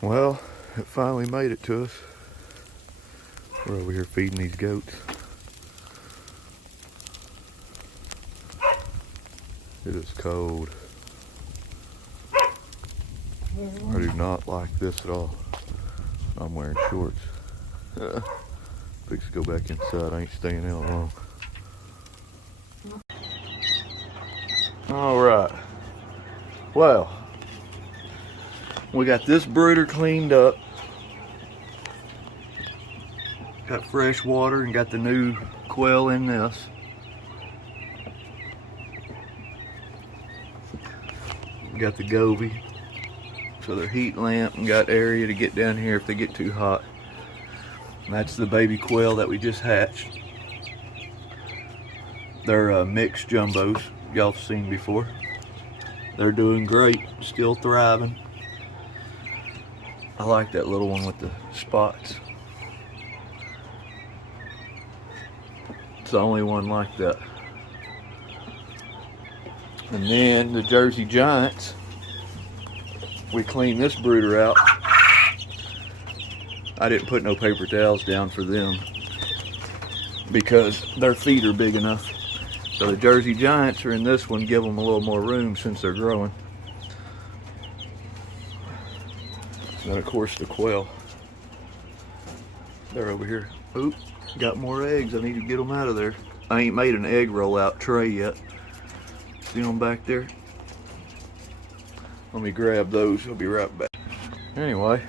Well, it finally made it to us. We're over here feeding these goats. It is cold. I do not like this at all. I'm wearing shorts. Fix to go back inside. I ain't staying out long. All right. Well, we got this brooder cleaned up. Got fresh water and got the new quail in this. We got the Govee. So their heat lamp and got area to get down here if they get too hot. And that's the baby quail that we just hatched. They're mixed jumbos, y'all have seen before. They're doing great, still thriving. I like that little one with the spots. It's the only one like that. And then the Jersey Giants, we cleaned this brooder out. I didn't put no paper towels down for them because their feet are big enough. So the Jersey Giants are in this one, give them a little more room since they're growing. And then of course the quail, they're over here. Oop, got more eggs. I need to get them out of there. I ain't made an egg roll out tray yet. See them back there? Let me grab those, I'll be right back. Anyway,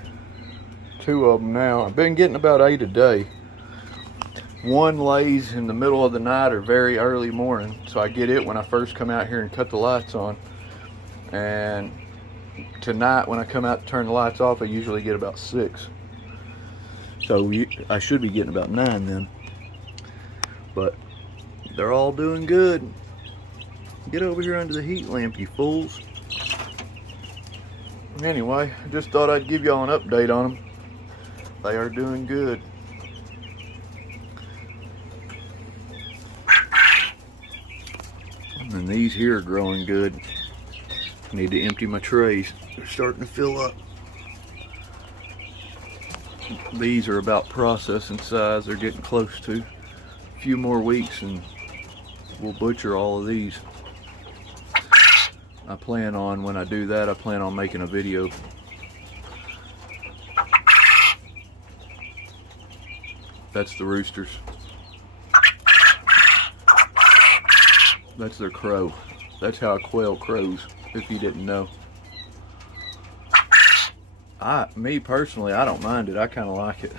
2 of them now. I've been getting about 8 a day. One lays in the middle of the night or very early morning, so I get it when I first come out here and cut the lights on. And tonight when I come out to turn the lights off, I usually get about 6. So I should be getting about 9 then. But they're all doing good. Get over here under the heat lamp, you fools. Anyway, I just thought I'd give y'all an update on them. They are doing good. And these here are growing good. Need to empty my trays. They're starting to fill up. These are about processing size. They're getting close to. A few more weeks and we'll butcher all of these. I plan on, when I do that, I plan on making a video. That's the roosters. That's their crow. That's how a quail crows, if you didn't know. Me personally, I don't mind it. I kind of like it.